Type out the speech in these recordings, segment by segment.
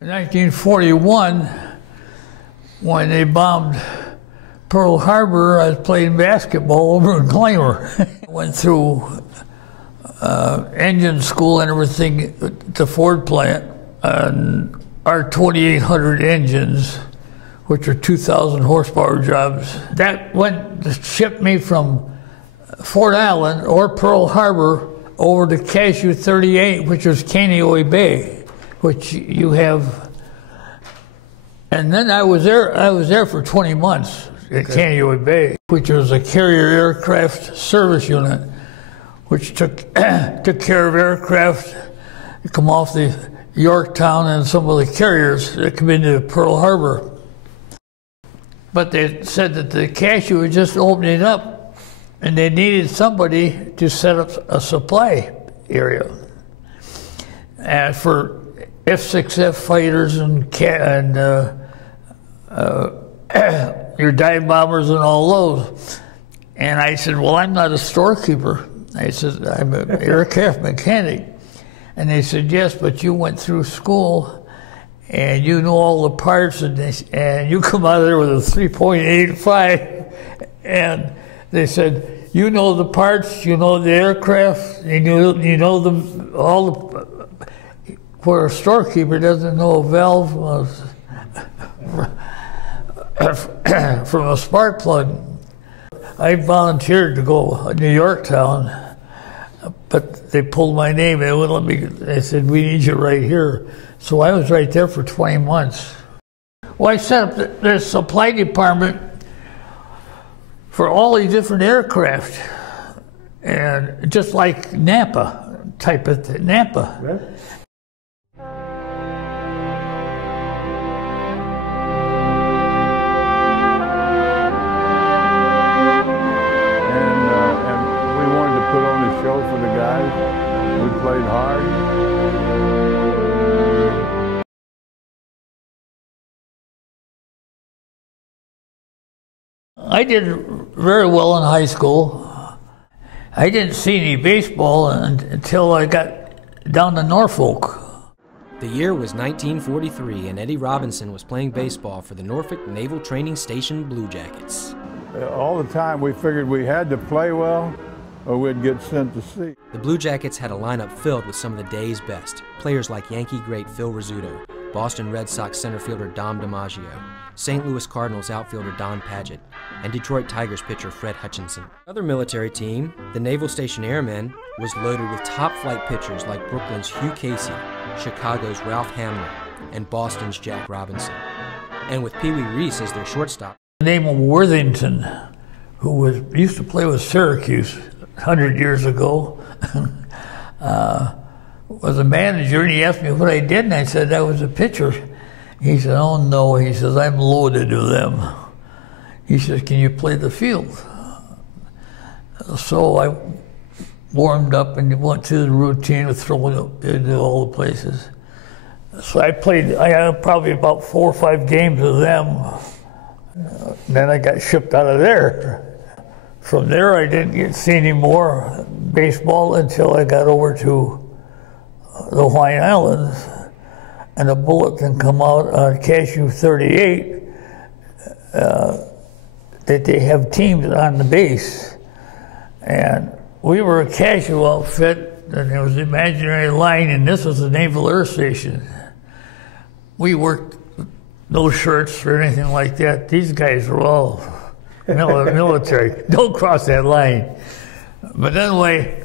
In 1941, when they bombed Pearl Harbor, I was playing basketball over in Clymer. Went through engine school and everything at the Ford plant. And our 2,800 engines, which are 2,000 horsepower jobs, that went to ship me from Fort Allen or Pearl Harbor over to CASU 38, which was Kaneohe Bay, which you have. And then I was there for 20 months at Kaneohe Bay, which was a carrier aircraft service unit, which took care of aircraft that come off the Yorktown and some of the carriers that come into Pearl Harbor. But they said that the CASU was just opening up and they needed somebody to set up a supply area for F-6F fighters and your dive bombers and all those. And I said, well, I'm not a storekeeper. I said, I'm an aircraft mechanic. And they said, yes, but you went through school and you know all the parts and you come out of there with a 3.85. And they said, you know the parts, you know the aircraft, and you know them all. Where a storekeeper doesn't know a valve from a spark plug. I volunteered to go to Yorktown, but they pulled my name. They wouldn't let me. They said, we need you right here. So I was right there for 20 months. Well, I set up the supply department for all these different aircraft, and just like Napa type of thing, Napa. Right. Put on a show for the guys. We played hard. I did very well in high school. I didn't see any baseball until I got down to Norfolk. The year was 1943, and Eddie Robinson was playing baseball for the Norfolk Naval Training Station Blue Jackets. All the time we figured we had to play well, or we'd get sent to sea. The Blue Jackets had a lineup filled with some of the day's best. Players like Yankee great Phil Rizzuto, Boston Red Sox center fielder Dom DiMaggio, St. Louis Cardinals outfielder Don Padgett, and Detroit Tigers pitcher Fred Hutchinson. Another military team, the Naval Station Airmen, was loaded with top-flight pitchers like Brooklyn's Hugh Casey, Chicago's Ralph Hamler, and Boston's Jack Robinson. And with Pee Wee Reese as their shortstop. The name of Worthington, who used to play with Syracuse 100 years ago, was a manager, and he asked me what I did, and I said I was a pitcher. He said, oh no, he says, I'm loaded with them. He says, can you play the field? So I warmed up and went through the routine of throwing into all the places. So I had probably about 4 or 5 games with them. Then I got shipped out of there. From there, I didn't get to see any more baseball until I got over to the Hawaiian Islands, and a bulletin come out on CASU 38 that they have teams on the base. And we were a CASU outfit, and there was an imaginary line, and this was the Naval Air Station. We worked no shirts or anything like that. These guys were all military. Don't cross that line. But anyway,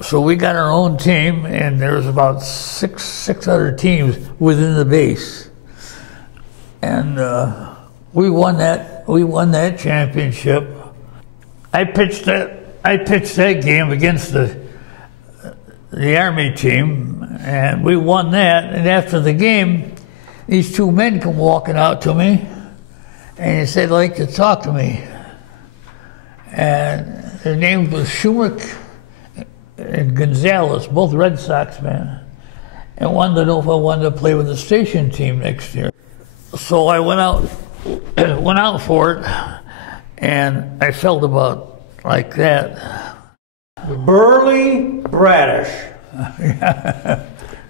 so we got our own team, and there was about six other teams within the base, and we won that championship. I pitched that game against the Army team, and we won that. And after the game, these 2 men come walking out to me, and he said they'd like to talk to me. And their names was Schumacher and Gonzalez, both Red Sox men, and wanted to know if I wanted to play with the station team next year. So I went out for it, and I felt about like that. Burly Bradish.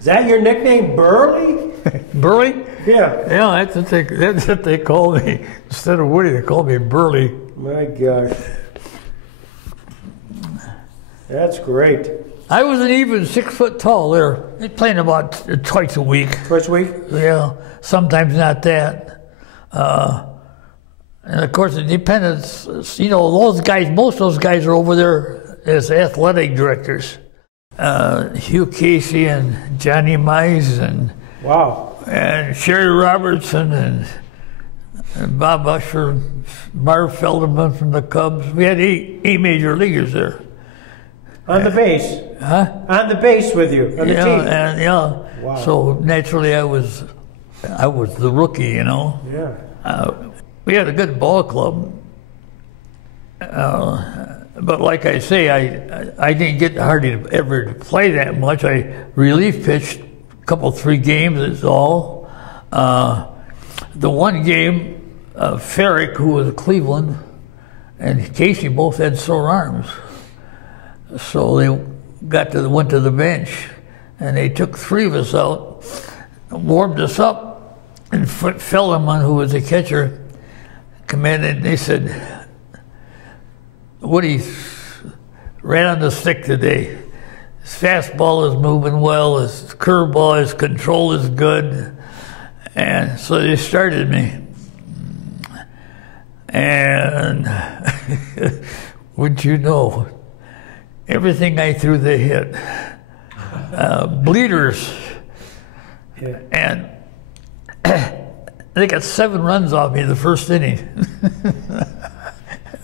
Is that your nickname, Burley? Burley? Yeah. Yeah, that's what they call me. Instead of Woody, they call me Burley. My gosh. That's great. I wasn't even 6 foot tall there. Playing about twice a week. Twice a week? Yeah, sometimes not that. And of course, the independents, those guys, most of those guys are over there as athletic directors. Hugh Casey and Johnny Mize and wow, and Sherry Robertson and Bob Usher, Marv Felderman from the Cubs. We had eight major leaguers there. On the base? Huh? On the base with you, on the team? Yeah. Wow. So naturally I was the rookie, Yeah. We had a good ball club. But like I say, I didn't get hardly ever to play that much. I relief pitched a couple, 3 games is all. The one game, Ferrick, who was Cleveland, and Casey both had sore arms. So they went to the bench, and they took 3 of us out, warmed us up, and Felderman, who was the catcher, came in and they said, Woody ran on the stick today. His fastball is moving well, his curveball, his control is good. And so they started me. And wouldn't you know, everything I threw they hit. Bleeders. Yeah. And they got 7 runs off me the first inning.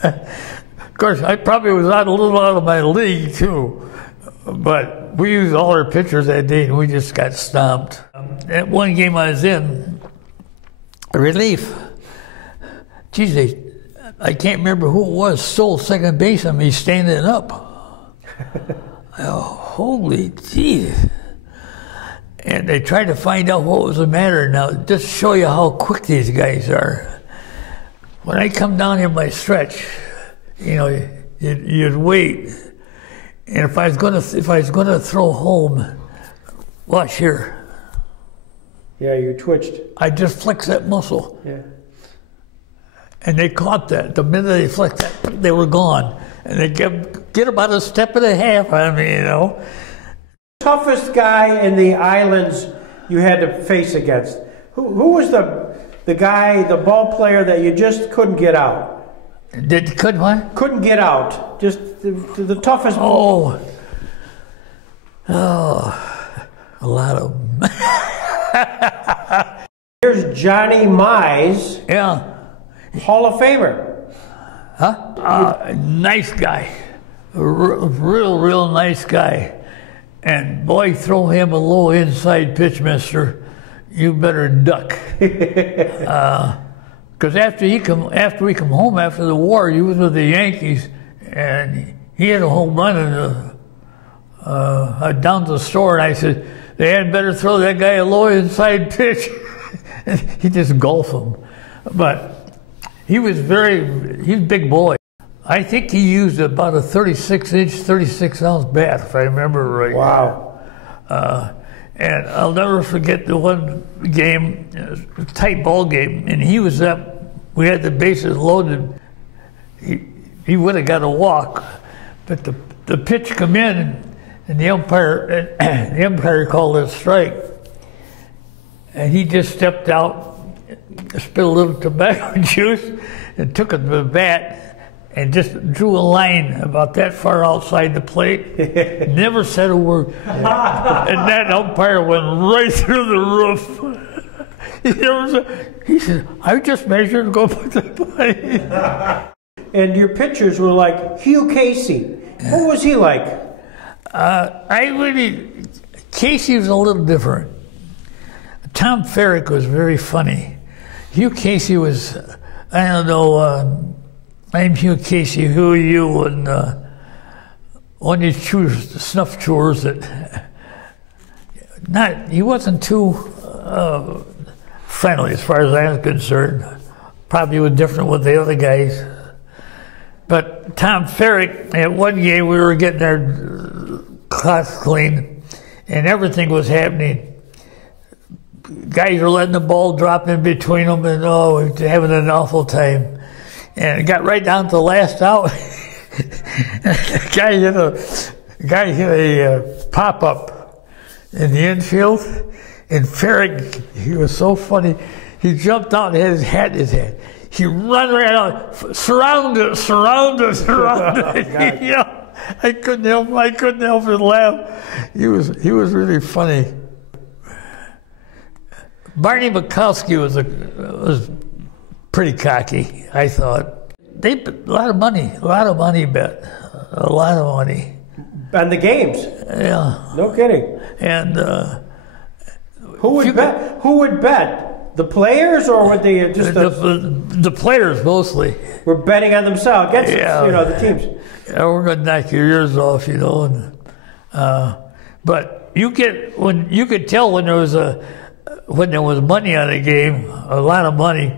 Of course, I probably was a little out of my league, too. But we used all our pitchers that day, and we just got stomped. At one game I was in, relief. Geez, I can't remember who it was, stole second base on me standing up. Oh, holy gee. And they tried to find out what was the matter. Now, just to show you how quick these guys are. When I come down here my stretch, you'd wait. And if I was gonna throw home, watch here. Yeah, you twitched. I just flexed that muscle. Yeah. And they caught that. The minute they flexed that, they were gone. And they get about a step and a half on me, Toughest guy in the islands you had to face against? Who was the guy, the ball player that you just couldn't get out? Couldn't what? Couldn't get out. Just the toughest. Oh, a lot of them. Here's Johnny Mize. Yeah. Hall of Famer. Huh? Nice guy. Real nice guy. And boy, throw him a low inside pitch, mister. You better duck. Because after we come home after the war, he was with the Yankees, and he had a home run down to the store, and I said, they had better throw that guy a low inside pitch. He just golfed him. But he was he's a big boy. I think he used about a 36-inch, 36-ounce bat, if I remember right. Wow. And I'll never forget the one game, tight ball game, and he was up. We had the bases loaded. He would have got a walk, but the pitch come in, and the umpire called it a strike, and he just stepped out, spit a little tobacco juice, and took it to the bat. And just drew a line about that far outside the plate. Never said a word. And that umpire went right through the roof. He said, I just measured to go put the plate. And your pitchers were like Hugh Casey. Who was he like? Casey was a little different. Tom Ferrick was very funny. Hugh Casey was, I don't know, I'm Hugh Casey, who are you? And one of these snuff chewers that he wasn't too friendly as far as I was concerned. Probably was different with the other guys. But Tom Ferrick, at one game we were getting our cloth cleaned, and everything was happening. Guys were letting the ball drop in between them, and having an awful time. And it got right down to the last out. The guy hit a pop-up in the infield, and Farrick, he was so funny. He jumped out and had his hat in his head. He run right out, surrounded. Yeah, I couldn't help but laugh. He was really funny. Barney Bukowski was pretty cocky, I thought. They bet a lot of money bet, a lot of money. On the games? Yeah. No kidding. And who would bet? Who would bet? The players, or would they just the players mostly were betting on themselves against the teams? Yeah, we're going to knock your ears off, And, but you could tell when there was money on a game, a lot of money.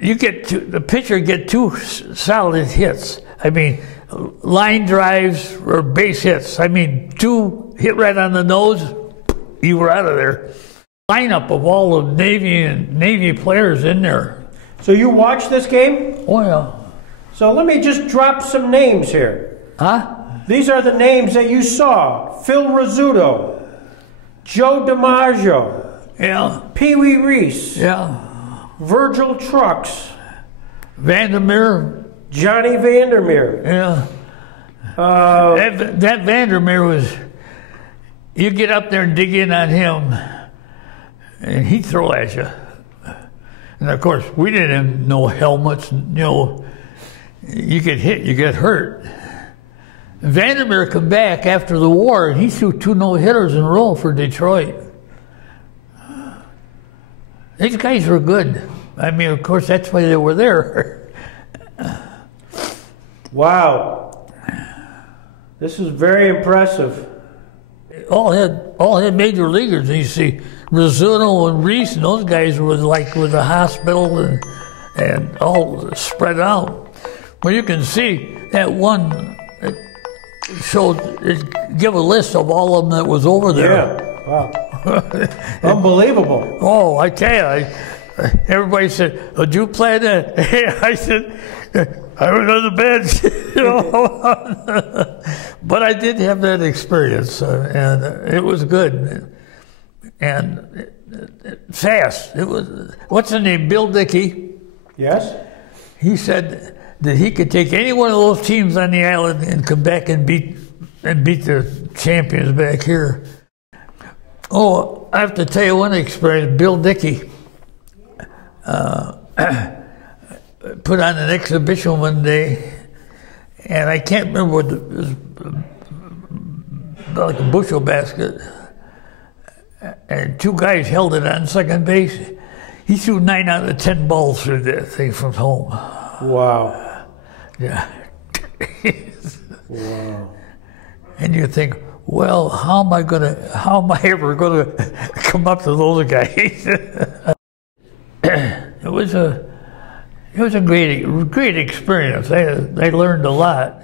The pitcher get two solid hits. I mean, line drives or base hits. I mean, two hit right on the nose, you were out of there. Lineup of all the Navy players in there. So you watched this game? Oh yeah. So let me just drop some names here. Huh? These are the names that you saw: Phil Rizzuto, Joe DiMaggio, yeah, Pee Wee Reese, yeah, Virgil Trucks, Vandermeer, Johnny Vandermeer. Yeah. That Vandermeer was. You get up there and dig in on him, and he'd throw at you. And of course, we didn't have no helmets. You get hit, you get hurt. Vandermeer come back after the war, and he threw 2 no-hitters in a row for Detroit. These guys were good. I mean, of course, that's why they were there. Wow. This is very impressive. All had major leaguers. And you see Rizzuto and Reese, and those guys were like with the hospital and all spread out. Well, you can see that one give a list of all of them that was over there. Yeah. Wow. Unbelievable. Oh, I tell you, everybody said, "Oh, did you play that?" I said, "I was on the bench," but I did have that experience, and it was good and fast. It was. What's the name? Bill Dickey. Yes. He said that he could take any one of those teams on the island and come back and beat the champions back here. Oh, I have to tell you one experience. Bill Dickey put on an exhibition one day, and I can't remember what it was, like a bushel basket, and 2 guys held it on second base. He threw 9 out of 10 balls through that thing from home. Wow. Yeah. Wow. And you think, well, how am I ever gonna come up to those guys? It was a great experience. I learned a lot.